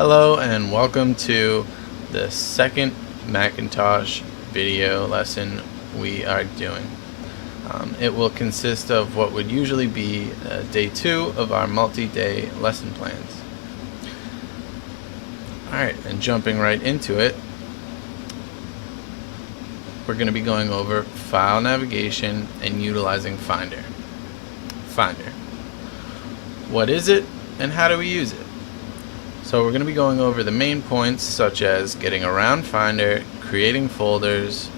Hello and welcome to the second Macintosh video lesson we are doing. It will consist of what would usually be day 2 of our multi-day lesson plans. Alright, and jumping right into it, we're going to be going over file navigation and utilizing Finder. Finder. What is it and how do we use it? So we're going to be going over the main points such as getting around Finder, creating folders,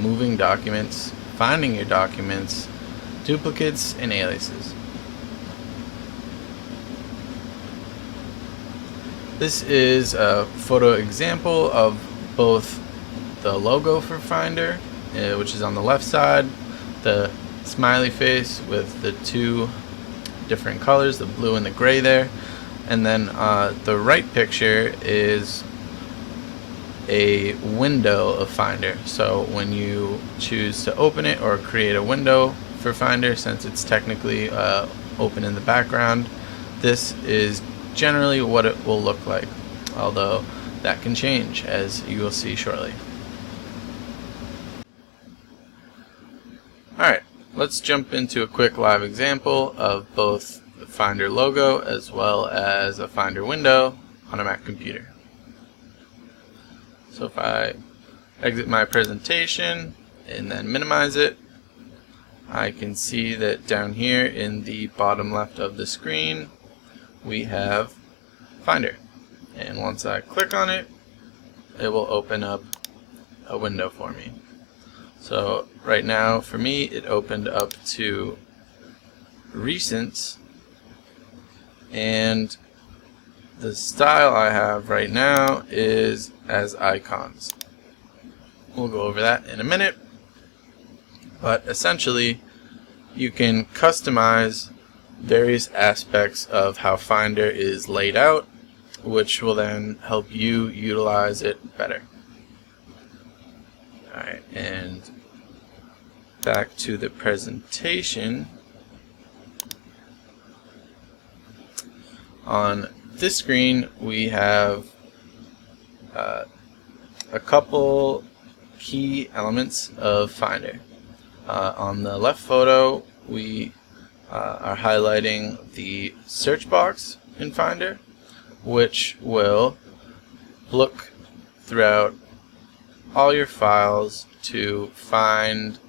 moving documents, finding your documents, duplicates, and aliases. This is a photo example of both the logo for Finder, which is on the left side, the smiley face with the two different colors, the blue and the gray there. And then the right picture is a window of Finder. So when you choose to open it or create a window for Finder, since it's technically open in the background, this is generally what it will look like, although that can change, as you will see shortly. Alright, let's jump into a quick live example of both the Finder logo as well as a Finder window on a Mac computer. So if I exit my presentation and then minimize it, I can see that down here in the bottom left of the screen we have Finder, and once I click on it, it will open up a window for me. So right now for me it opened up to recent, and the style I have right now is as icons. We'll go over that in a minute, but essentially you can customize various aspects of how Finder is laid out, which will then help you utilize it better. Alright, and back to the presentation. On this screen we have a couple key elements of Finder. On the left photo we are highlighting the search box in Finder, which will look throughout all your files to find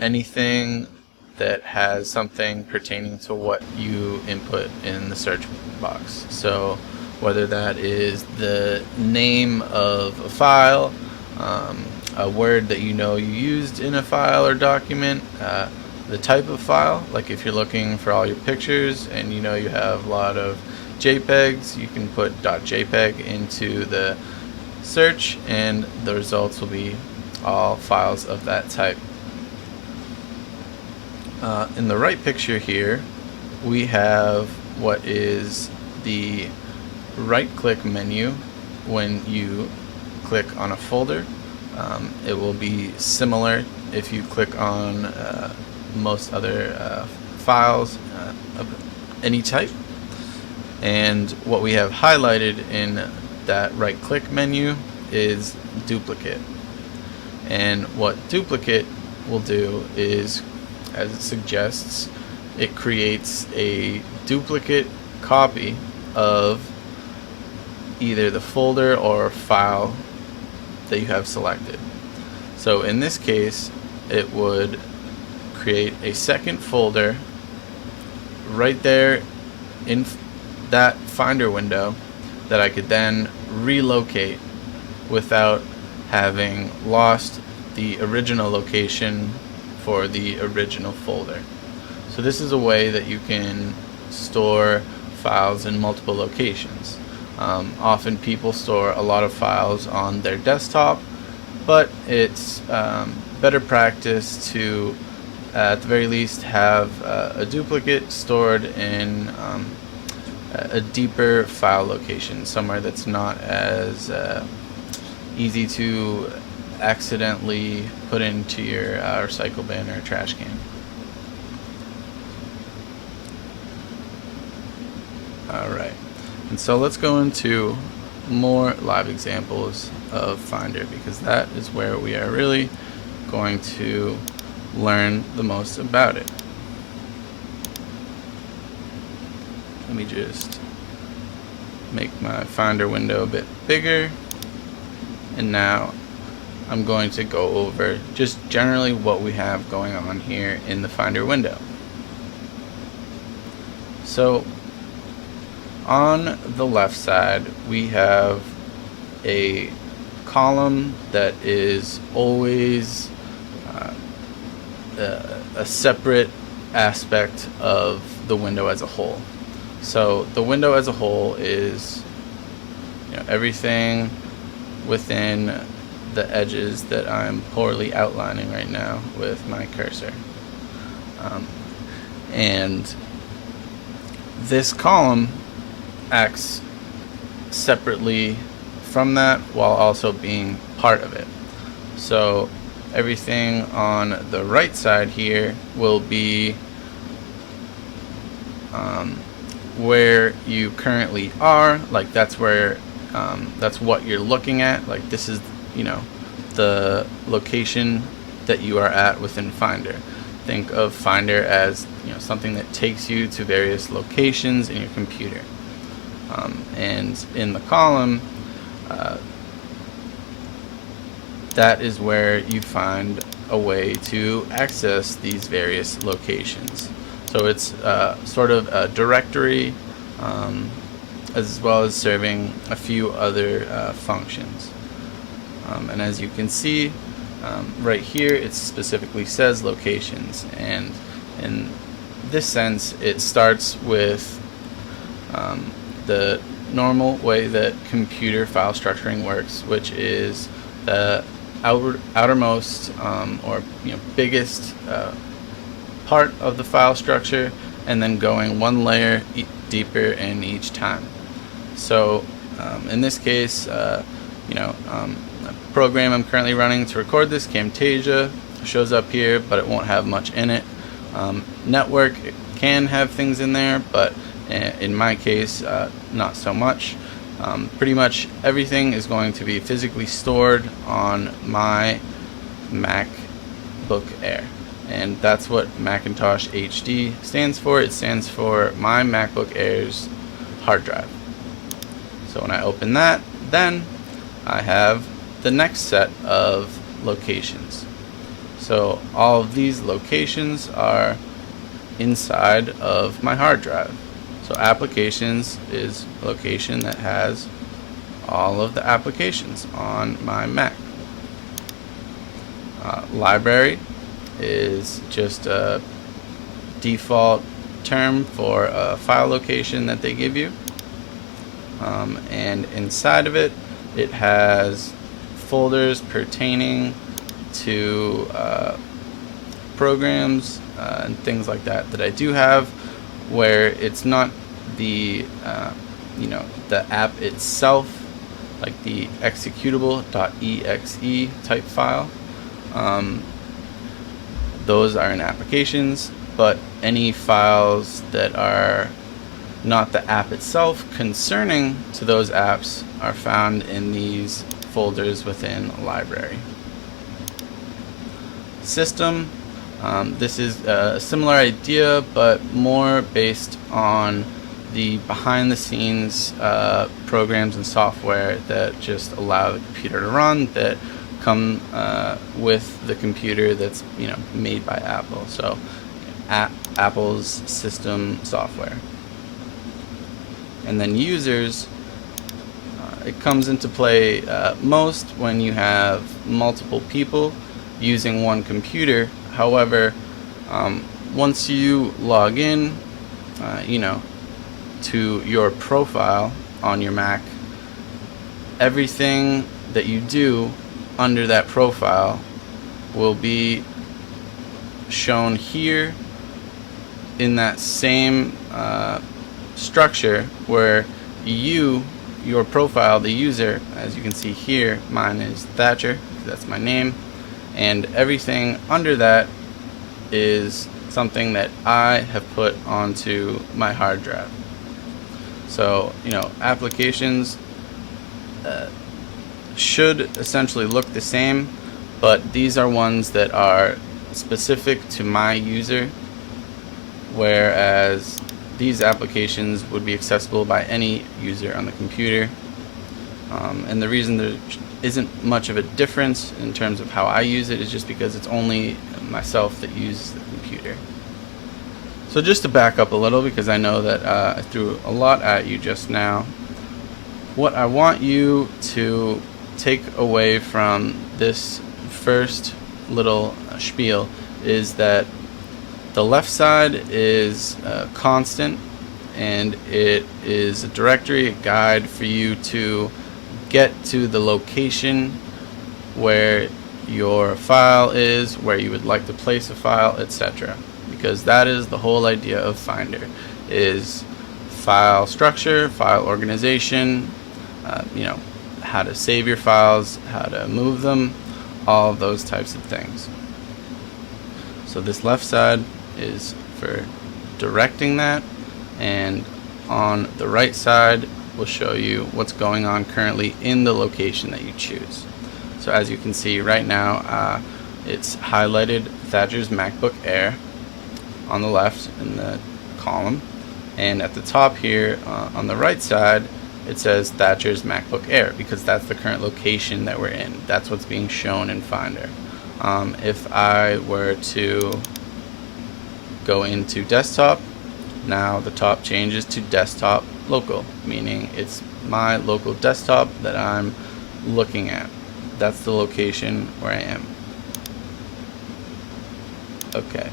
anything that has something pertaining to what you input in the search box. So whether that is the name of a file, a word that you know you used in a file or document, the type of file, like if you're looking for all your pictures and you know you have a lot of JPEGs, you can put .jpeg into the search and the results will be all files of that type. In the right picture here we have what is the right click menu when you click on a folder. It will be similar if you click on most other files of any type, and what we have highlighted in that right click menu is duplicate. And what duplicate will do is, as it suggests, it creates a duplicate copy of either the folder or file that you have selected. So in this case it would create a second folder right there in that Finder window that I could then relocate without having lost the original location for the original folder. So this is a way that you can store files in multiple locations. Often people store a lot of files on their desktop, but it's better practice to at the very least have a duplicate stored in a deeper file location, somewhere that's not as easy to accidentally put into your recycle bin or trash can. Alright, and so let's go into more live examples of Finder, because that is where we are really going to learn the most about it. Let me just make my Finder window a bit bigger, and now I'm going to go over just generally what we have going on here in the Finder window. So on the left side, we have a column that is always a separate aspect of the window as a whole. So the window as a whole is, everything within the edges that I'm poorly outlining right now with my cursor. And this column acts separately from that while also being part of it. So everything on the right side here will be where you currently are. Like that's where that's what you're looking at. Like this is the location that you are at within Finder. Think of Finder as something that takes you to various locations in your computer. And in the column, that is where you find a way to access these various locations. So it's sort of a directory, as well as serving a few other functions. And as you can see, right here it specifically says locations, and in this sense it starts with the normal way that computer file structuring works, which is the outermost or biggest part of the file structure, and then going one layer deeper in each time. So in this case, a program I'm currently running to record this, Camtasia, shows up here, but it won't have much in it. Network can have things in there, but in my case, not so much. Pretty much everything is going to be physically stored on my MacBook Air, and that's what Macintosh HD stands for. It stands for my MacBook Air's hard drive. So when I open that, then I have the next set of locations. So all of these locations are inside of my hard drive. So applications is a location that has all of the applications on my Mac. Library is just a default term for a file location that they give you. And inside of it, it has folders pertaining to programs and things like that I do have, where it's not the the app itself, like the executable.exe type file. Those are in applications, but any files that are not the app itself concerning to those apps are found in these folders within a library. System, this is a similar idea, but more based on the behind the scenes programs and software that just allow the computer to run, that come with the computer that's made by Apple. So Apple's system software. And then users, it comes into play most when you have multiple people using one computer. However, once you log in to your profile on your Mac, everything that you do under that profile will be shown here in that same structure, where your profile, the user, as you can see here, mine is Thatcher, that's my name, and everything under that is something that I have put onto my hard drive. So applications should essentially look the same, but these are ones that are specific to my user, whereas these applications would be accessible by any user on the computer. And the reason there isn't much of a difference in terms of how I use it is just because it's only myself that uses the computer. So just to back up a little, because I know that I threw a lot at you just now, what I want you to take away from this first little spiel is that the left side is constant, and it is a directory, a guide for you to get to the location where your file is, where you would like to place a file, etc. Because that is the whole idea of Finder, is file structure, file organization, how to save your files, how to move them, all of those types of things. So this left side is for directing that, and on the right side will show you what's going on currently in the location that you choose. So as you can see right now, it's highlighted Thatcher's MacBook Air on the left in the column, and at the top here on the right side it says Thatcher's MacBook Air, because that's the current location that we're in. That's what's being shown in Finder. If I were to go into desktop, now the top changes to desktop local, meaning it's my local desktop that I'm looking at. That's the location where I am. Okay,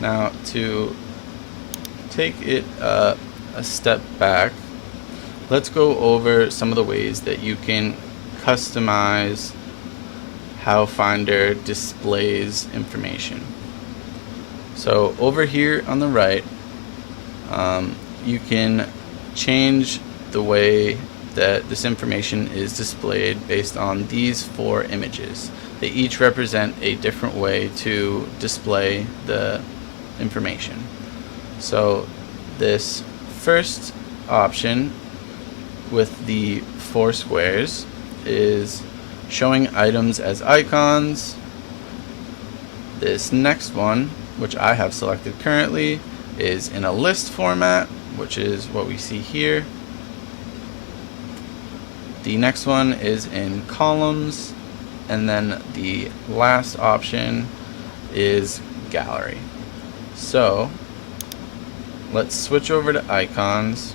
now to take it a step back, let's go over some of the ways that you can customize how Finder displays information. So over here on the right, you can change the way that this information is displayed based on these 4 images. They each represent a different way to display the information. So this first option with the 4 squares is showing items as icons. This next one, which I have selected currently, is in a list format, which is what we see here. The next one is in columns, and then the last option is gallery. So let's switch over to icons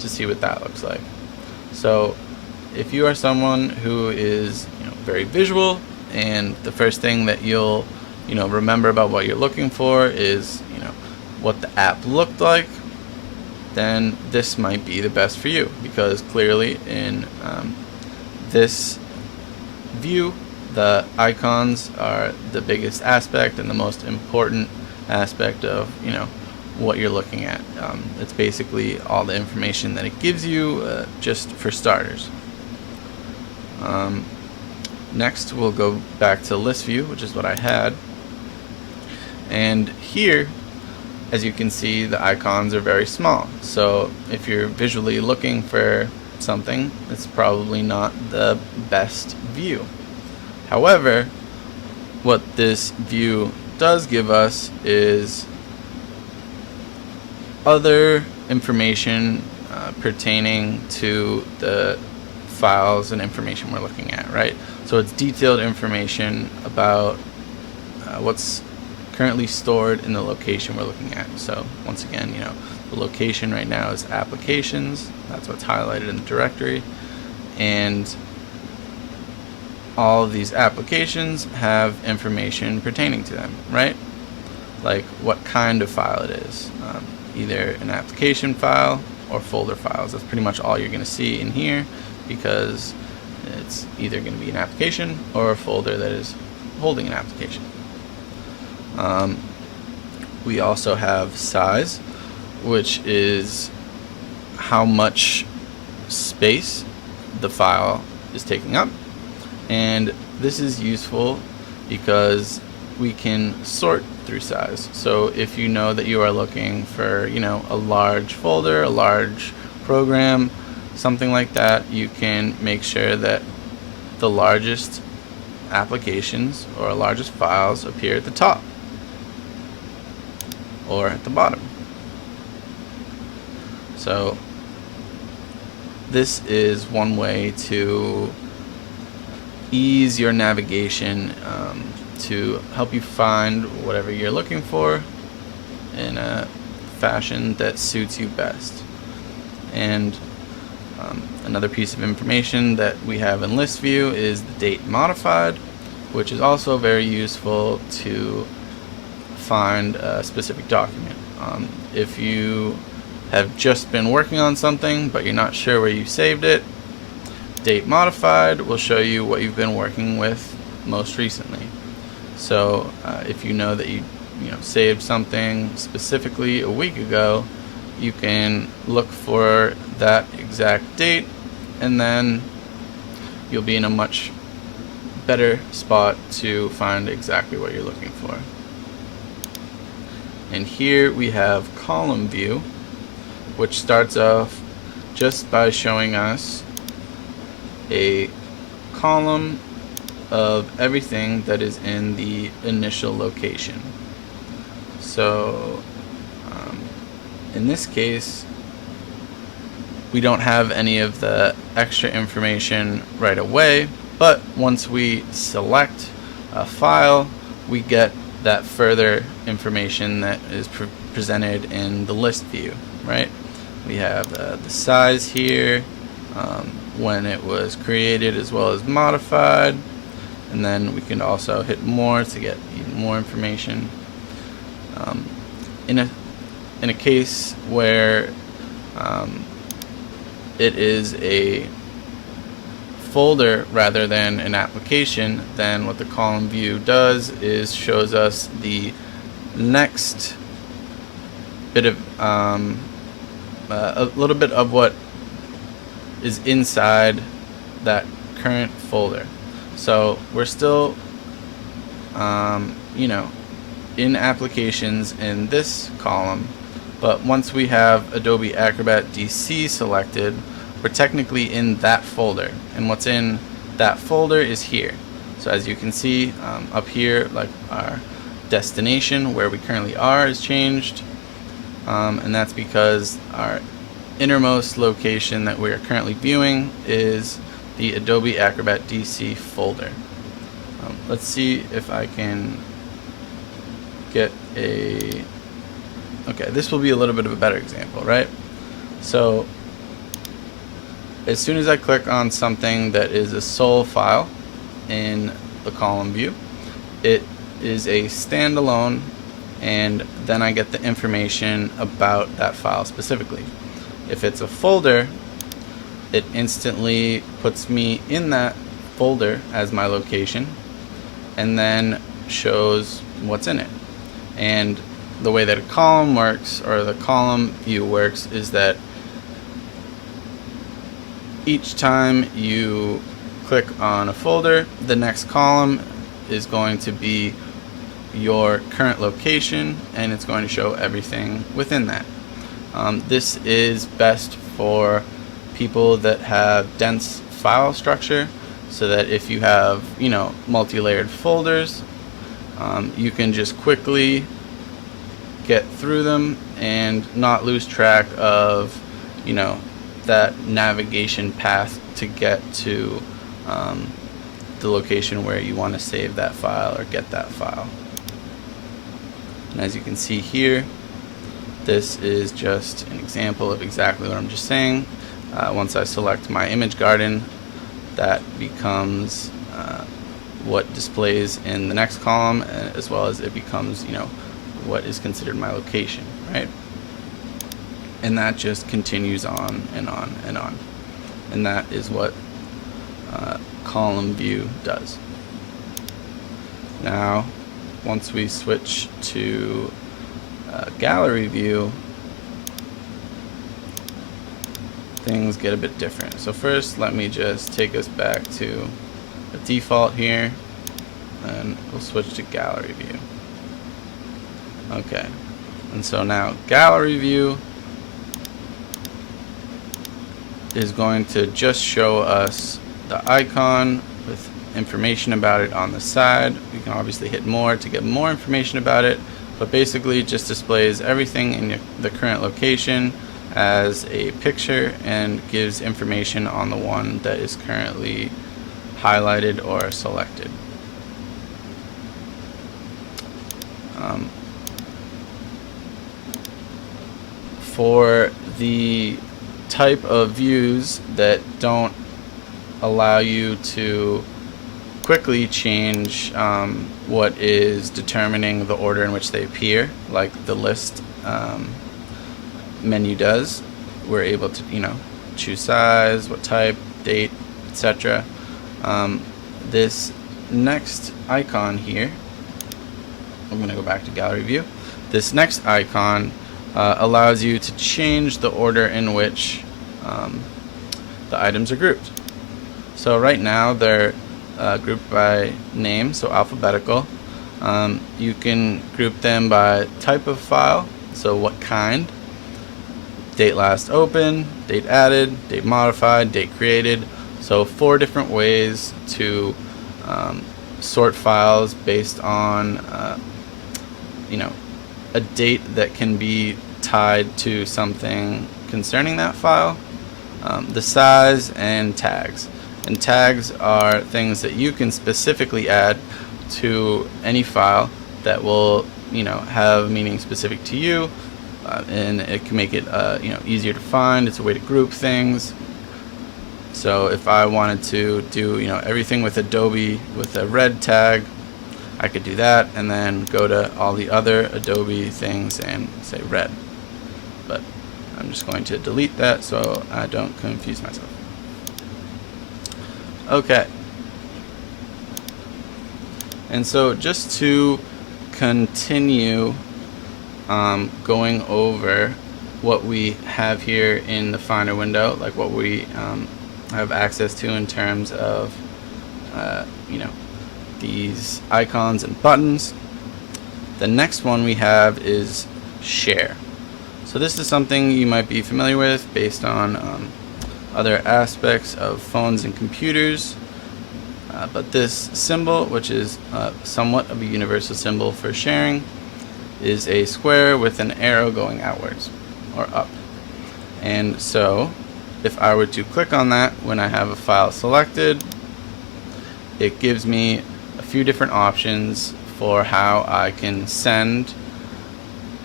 to see what that looks like. So if you are someone who is very visual, and the first thing that you'll remember about what you're looking for is what the app looked like, then this might be the best for you, because clearly in this view the icons are the biggest aspect and the most important aspect of what you're looking at. It's basically all the information that it gives you, just for starters. Next we'll go back to list view, which is what I had, and here, as you can see, the icons are very small. So if you're visually looking for something, it's probably not the best view. However, what this view does give us is other information pertaining to the files and information we're looking at, right? So it's detailed information about what's currently stored in the location we're looking at. So once again, the location right now is applications. That's what's highlighted in the directory, and all of these applications have information pertaining to them, right? Like what kind of file it is, either an application file or folder files. That's pretty much all you're going to see in here, because it's either going to be an application or a folder that is holding an application. We also have size, which is how much space the file is taking up, and this is useful because we can sort through size. So if you know that you are looking for a large folder, a large program, something like that, you can make sure that the largest applications or largest files appear at the top or at the bottom. So this is one way to ease your navigation, to help you find whatever you're looking for in a fashion that suits you best. And another piece of information that we have in list view is the date modified, which is also very useful to find a specific document. If you have just been working on something but you're not sure where you saved it, date modified will show you what you've been working with most recently. So if you know that you saved something specifically a week ago, you can look for that exact date, and then you'll be in a much better spot to find exactly what you're looking for. And here we have column view, which starts off just by showing us a column of everything that is in the initial location. So in this case, we don't have any of the extra information right away, but once we select a file, we get that further information that is presented in the list view, right? We have the size here, when it was created as well as modified, and then we can also hit more to get even more information. In a case where it is a folder rather than an application, then what the column view does is shows us the next bit of a little bit of what is inside that current folder. So we're still in applications in this column, but once we have Adobe Acrobat DC selected, we're technically in that folder, and what's in that folder is here. So as you can see up here, like our destination where we currently are is changed, and that's because our innermost location that we are currently viewing is the Adobe Acrobat DC folder. Let's see if I can get a... Okay, this will be a little bit of a better example, right? So as soon as I click on something that is a sole file in the column view, it is a standalone, and then I get the information about that file specifically. If it's a folder, it instantly puts me in that folder as my location and then shows what's in it. And the way that a column works, or the column view works, is that each time you click on a folder, the next column is going to be your current location, and it's going to show everything within that. This is best for people that have dense file structure, so that if you have multi-layered folders, you can just quickly get through them and not lose track of that navigation path to get to the location where you want to save that file or get that file. And as you can see here, this is just an example of exactly what I'm just saying. Once I select my image garden, that becomes what displays in the next column, as well as it becomes what is considered my location, right? And that just continues on and on and on. And that is what column view does. Now, once we switch to gallery view, things get a bit different. So first, let me just take us back to the default here, and we'll switch to gallery view. Okay, and so now gallery view is going to just show us the icon with information about it on the side. You can obviously hit more to get more information about it, but basically it just displays everything in the current location as a picture and gives information on the one that is currently highlighted or selected. For the type of views that don't allow you to quickly change what is determining the order in which they appear, like the list menu does, we're able to choose size, what type, date, etc. This next icon here, I'm going to go back to gallery view. This next icon allows you to change the order in which the items are grouped. So right now they're grouped by name, so alphabetical. You can group them by type of file, so what kind, date last open, date added, date modified, date created. So 4 different ways to sort files based on a date that can be tied to something concerning that file, the size, and tags. And tags are things that you can specifically add to any file that will have meaning specific to you, and it can make it easier to find. It's a way to group things. So if I wanted to do everything with Adobe with a red tag, I could do that and then go to all the other Adobe things and say red. But I'm just going to delete that so I don't confuse myself. Okay. And so just to continue going over what we have here in the Finder window, like what we have access to in terms of these icons and buttons. The next one we have is Share. So this is something you might be familiar with based on other aspects of phones and computers, but this symbol, which is somewhat of a universal symbol for sharing, is a square with an arrow going outwards or up. And so if I were to click on that when I have a file selected, it gives me a few different options for how I can send,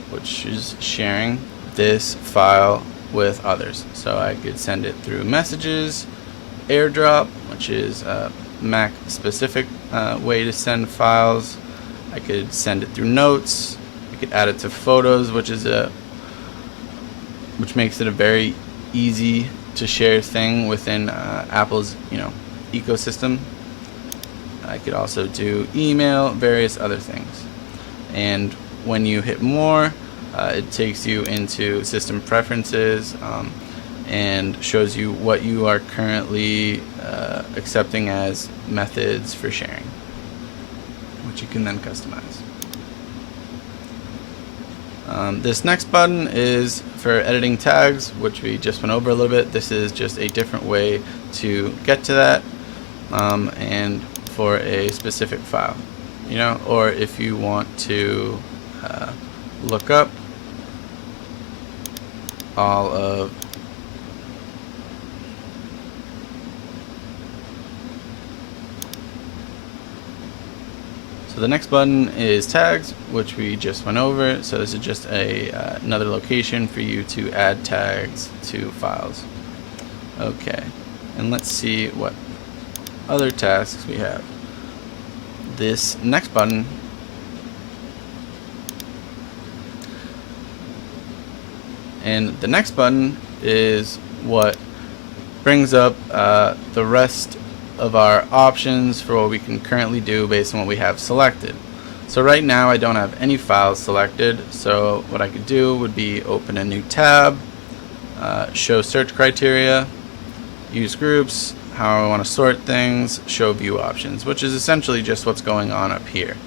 which is sharing, this file with others. So I could send it through messages, AirDrop, which is a Mac specific way to send files. I could send it through notes. I could add it to photos, which makes it a very easy to share thing within Apple's ecosystem. I could also do email, various other things. And when you hit more, it takes you into system preferences and shows you what you are currently accepting as methods for sharing, which you can then customize. This next button is for editing tags, which we just went over a little bit. This is just a different way to get to that, and for a specific file, or if you want to look up all of So the next button is tags, which we just went over. So this is just another location for you to add tags to files. Okay, and let's see what other tasks we have. This next button is what brings up the rest of our options for what we can currently do based on what we have selected. So right now I don't have any files selected, so what I could do would be open a new tab, show search criteria, use groups, how I want to sort things, show view options, which is essentially just what's going on up here.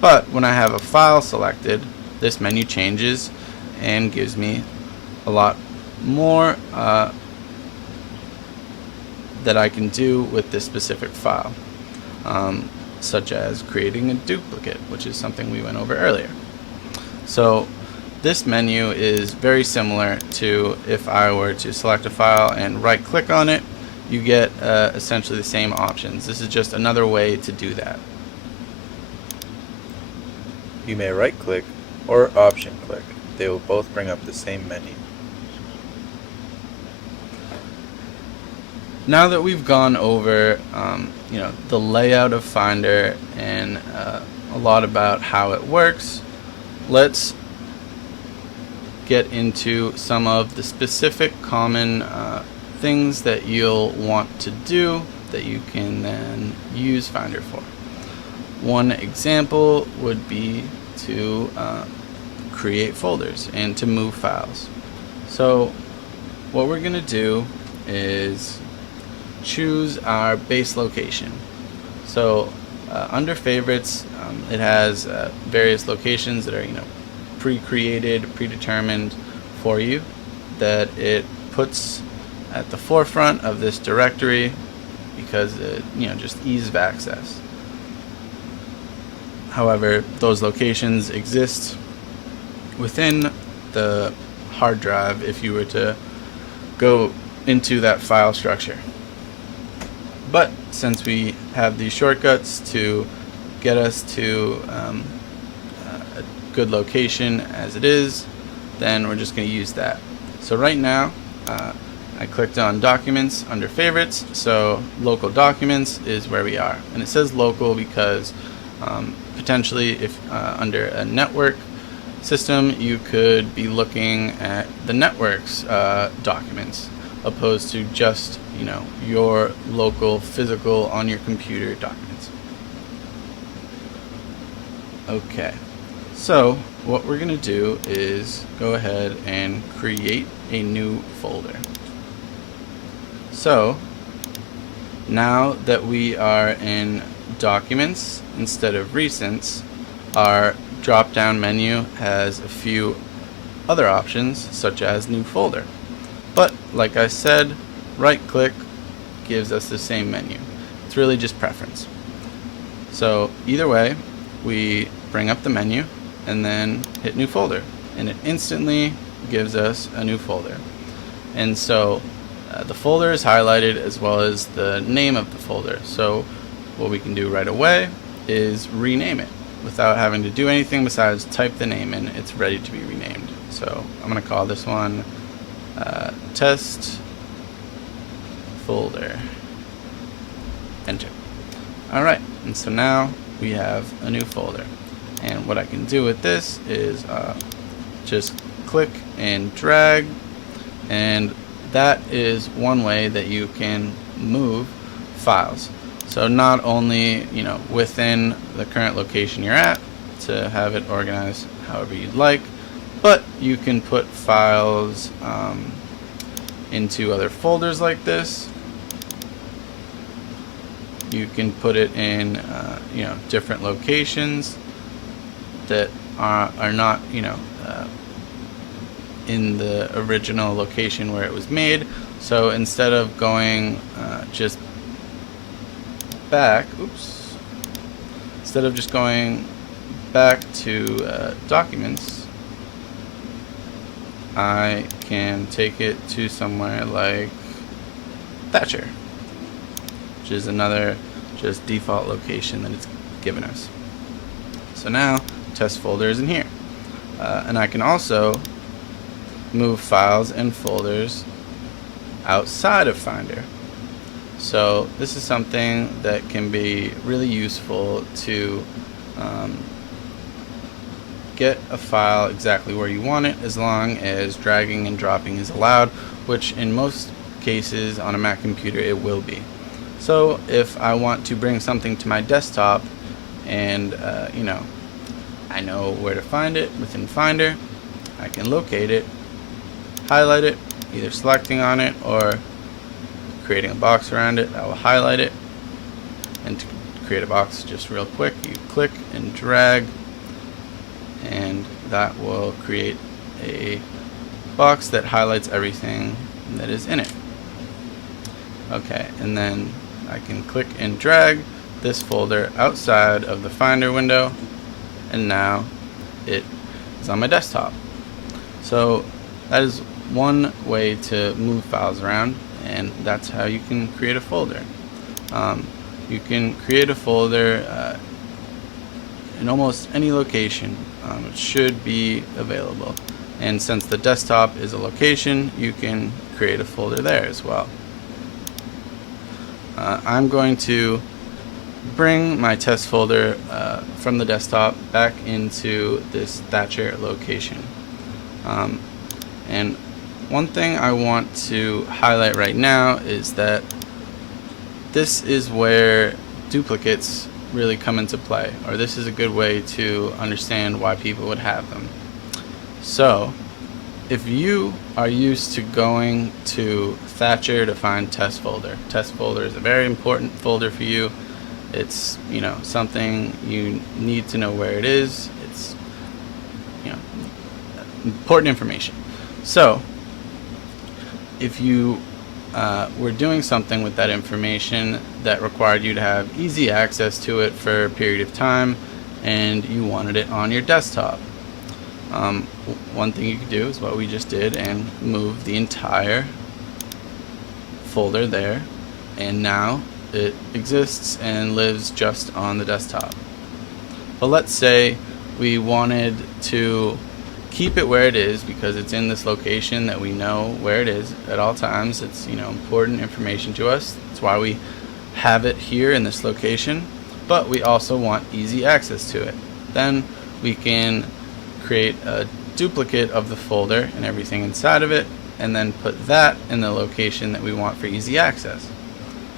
But when I have a file selected, this menu changes and gives me a lot more that I can do with this specific file, such as creating a duplicate, which is something we went over earlier. So this menu is very similar to if I were to select a file and right click on it, you get essentially the same options. This is just another way to do that. You may right click or option click. They will both bring up the same menu. Now that we've gone over the layout of Finder and a lot about how it works, let's get into some of the specific common things that you'll want to do that you can then use Finder for. One example would be to create folders and to move files. So what we're going to do is choose our base location. So under favorites, it has various locations that are pre-created, predetermined for you, that it puts at the forefront of this directory because it just ease of access. However, those locations exist within the hard drive if you were to go into that file structure. But since we have these shortcuts to get us to a good location as it is, then we're just going to use that. So right now I clicked on Documents under Favorites, so Local Documents is where we are. And it says local because potentially if under a network system you could be looking at the network's documents opposed to just your local physical on your computer documents. Okay, so what we're going to do is go ahead and create a new folder. So now that we are in Documents instead of Recents, our drop down menu has a few other options such as New Folder. But like I said, right click gives us the same menu. It's really just preference. So either way, we bring up the menu and then hit New Folder, and it instantly gives us a new folder. And so the folder is highlighted as well as the name of the folder. So what we can do right away is rename it without having to do anything besides type the name in. It's ready to be renamed. So I'm going to call this one test folder. Enter. Alright, and so now we have a new folder. And what I can do with this is just click and drag, and that is one way that you can move files. So not only within the current location you're at to have it organized however you'd like, but you can put files into other folders like this. You can put it in different locations that are not in the original location where it was made. So instead of going just back, instead of just going back to Documents, I can take it to somewhere like Thatcher, which is another just default location that it's given us. So now test folder is in here, and I can also move files and folders outside of Finder. So this is something that can be really useful to get a file exactly where you want it, as long as dragging and dropping is allowed, which in most cases on a Mac computer it will be. So if I want to bring something to my desktop and I know where to find it within Finder, I can locate it, highlight it, either selecting on it or creating a box around it. I will highlight it, and to create a box just real quick, you click and drag, and that will create a box that highlights everything that is in it. Okay, and then I can click and drag this folder outside of the Finder window, and now it is on my desktop. So that is one way to move files around, and that's how you can create a folder. You can create a folder in almost any location. It should be available, and since the desktop is a location, you can create a folder there as well. I'm going to bring my test folder from the desktop back into this Thatcher location. And one thing I want to highlight right now is that this is where duplicates really come into play, or this is a good way to understand why people would have them. So if you are used to going to Thatcher to find test folder is a very important folder for you. It's, you know, something you need to know where it is. It's, you know, important information. So if you were doing something with that information that required you to have easy access to it for a period of time, and you wanted it on your desktop, one thing you could do is what we just did and move the entire folder there, and now it exists and lives just on the desktop. But let's say we wanted to keep it where it is because it's in this location that we know where it is at all times. It's, you know, important information to us. That's why we have it here in this location, but we also want easy access to it. Then we can create a duplicate of the folder and everything inside of it, and then put that in the location that we want for easy access.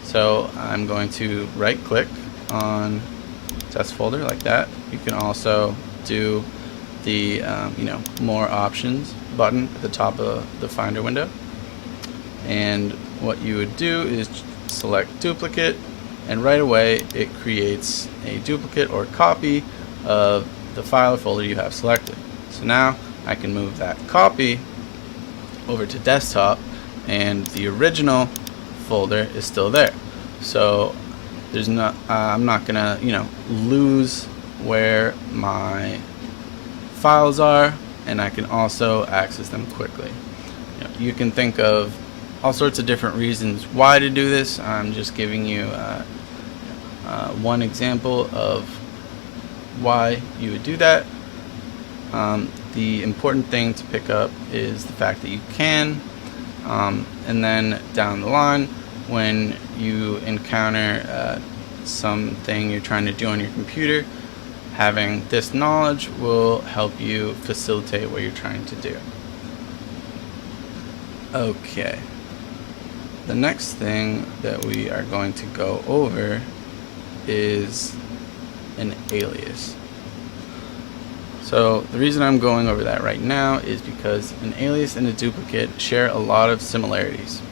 So I'm going to right click on test folder like that. You can also do the you know, more options button at the top of the Finder window, and what you would do is select duplicate, and right away it creates a duplicate or copy of the file or folder you have selected. So now I can move that copy over to desktop, and the original folder is still there. So there's not I'm not gonna, you know, lose where my files are, and I can also access them quickly. You know, you can think of all sorts of different reasons why to do this. I'm just giving you one example of why you would do that. The important thing to pick up is the fact that you can, and then down the line, when you encounter something you're trying to do on your computer, having this knowledge will help you facilitate what you're trying to do. Okay. The next thing that we are going to go over is an alias. So the reason I'm going over that right now is because an alias and a duplicate share a lot of similarities,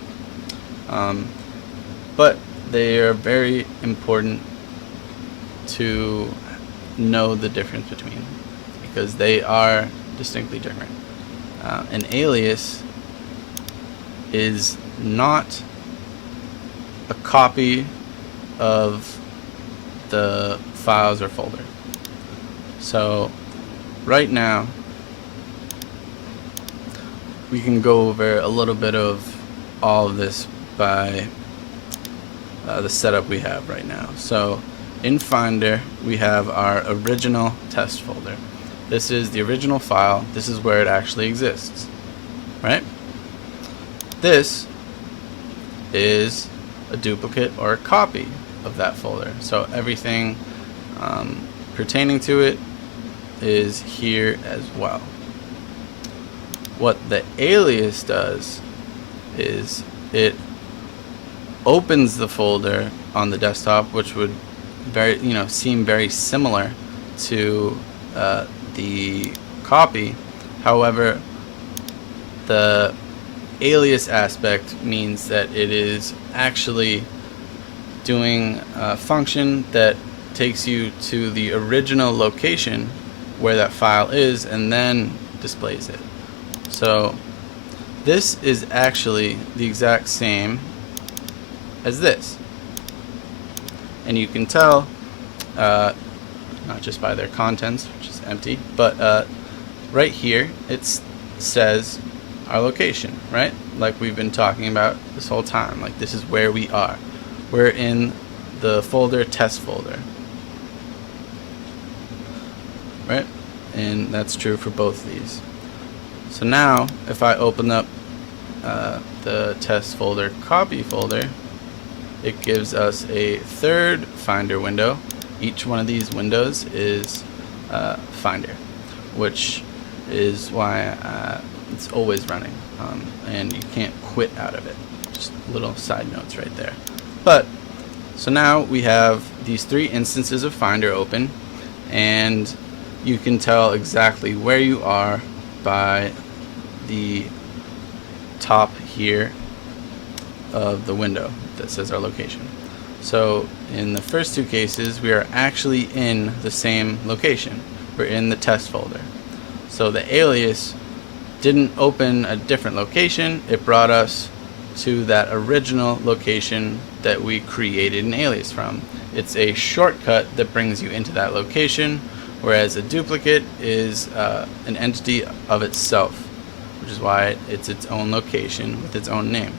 but they are very important to know the difference between, because they are distinctly different. An alias is not a copy of the files or folder. So right now we can go over a little bit of all of this by the setup we have right now. So in Finder we have our original test folder. This is the original file. This is where it actually exists, right? This is a duplicate or a copy of that folder. So everything pertaining to it is here as well. What the alias does is it opens the folder on the desktop, which would seem very similar to the copy. However, the alias aspect means that it is actually doing a function that takes you to the original location where that file is and then displays it. So this is actually the exact same as this. And you can tell, not just by their contents, which is empty, but right here it says our location, right? Like we've been talking about this whole time. Like this is where we are. We're in the folder test folder, right? And that's true for both of these. So now if I open up the test folder copy folder, it gives us a third Finder window. Each one of these windows is Finder, which is why it's always running, and you can't quit out of it. Just little side notes right there. But so now we have these 3 instances of Finder open, and you can tell exactly where you are by the top here of the window that says our location. So in the first 2 cases, we are actually in the same location. We're in the test folder. So the alias didn't open a different location. It brought us to that original location that we created an alias from. It's a shortcut that brings you into that location, whereas a duplicate is an entity of itself, which is why it's its own location with its own name.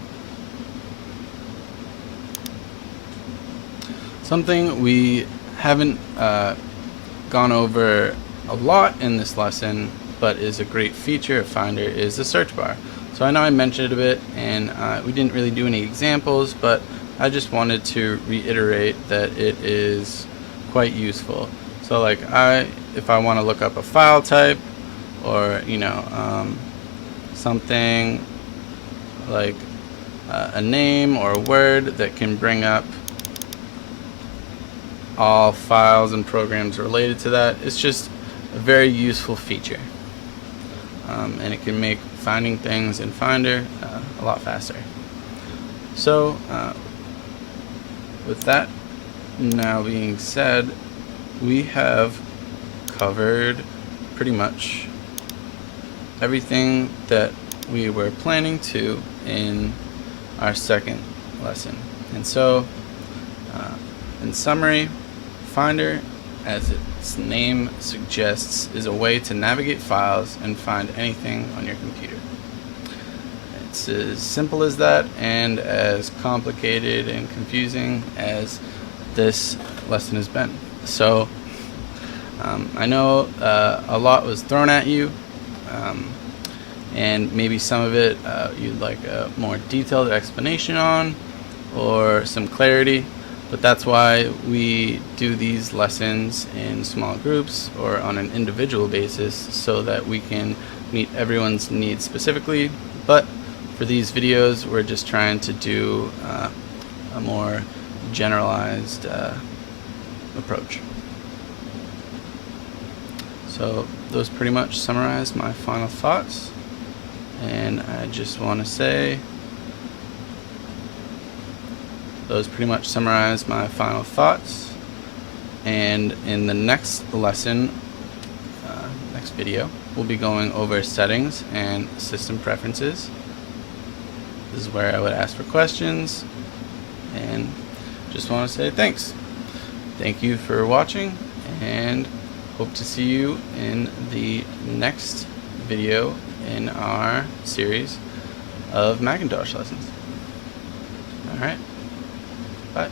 Something we haven't gone over a lot in this lesson, but is a great feature of Finder, is the search bar. So I know I mentioned it a bit, and we didn't really do any examples, but I just wanted to reiterate that it is quite useful. So like if I want to look up a file type, or something like a name or a word that can bring up all files and programs related to that, it's just a very useful feature, and it can make finding things in Finder a lot faster. So with that now being said, we have covered pretty much everything that we were planning to in our second lesson. And so in summary, Finder, as its name suggests, is a way to navigate files and find anything on your computer. It's as simple as that, and as complicated and confusing as this lesson has been. So I know a lot was thrown at you, and maybe some of it you'd like a more detailed explanation on, or some clarity. But that's why we do these lessons in small groups or on an individual basis, so that we can meet everyone's needs specifically. But for these videos, we're just trying to do a more generalized approach. So those pretty much summarize my final thoughts, and I just want to say those pretty much summarize my final thoughts. And in the next lesson, next video, we'll be going over settings and system preferences. This is where I would ask for questions, and just want to say thanks. Thank you for watching, and hope to see you in the next video in our series of Macintosh lessons. Alright, bye.